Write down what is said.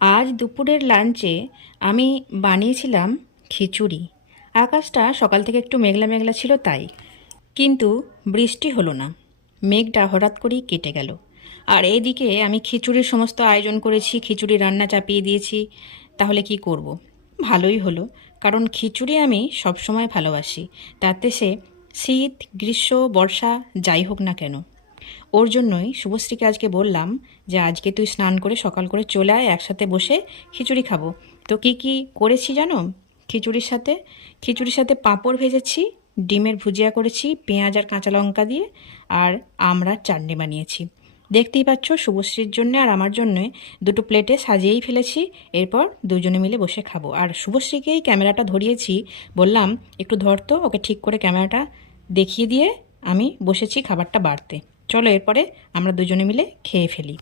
আজ দুপুরের লাঞ্চে আমি বানিয়েছিলাম খিচুড়ি। আকাশটা সকাল থেকে একটু মেঘলা মেঘলা ছিল তাই, কিন্তু বৃষ্টি হলো না। মেঘটা হঠাৎ করেই কেটে গেল। আর এইদিকে আমি খিচুড়ির সমস্ত আয়োজন করেছি, খিচুড়ি রান্না চাপিয়ে দিয়েছি। তাহলে কি করব? ভালোই হলো, কারণ খিচুড়ি আমি সবসময় ভালোবাসি। তাতে সে শীত, গ্রীষ্ম, বর্ষা যাই হোক না কেন। ওর জন্যই শুভশ্রীকে আজকে বললাম যে আজকে তুই স্নান করে সকাল করে চলে আয়, একসাথে বসে খিচুড়ি খাবো। তো কি কি করেছি জানো? খিচুড়ির সাথে পাঁপড় ভেজেছি, ডিমের ভুজিয়া করেছি পেঁয়াজ আর কাঁচা লঙ্কা দিয়ে, আর আমড়ার চাটনি বানিয়েছি। দেখতেই পাচ্ছ, শুভশ্রীর জন্য আর আমার জন্যে দুটো প্লেটে সাজিয়েই ফেলেছি। এরপর দুজনে মিলে বসে খাবো। আর শুভশ্রীকেই ক্যামেরাটা ধরিয়েছি, বললাম একটু ধরতো, ওকে ঠিক করে ক্যামেরাটা দেখিয়ে দিয়ে আমি বসেছি খাবারটা বাড়তে। চলো এরপরে আমরা দুজনে মিলে খেয়ে ফেলি।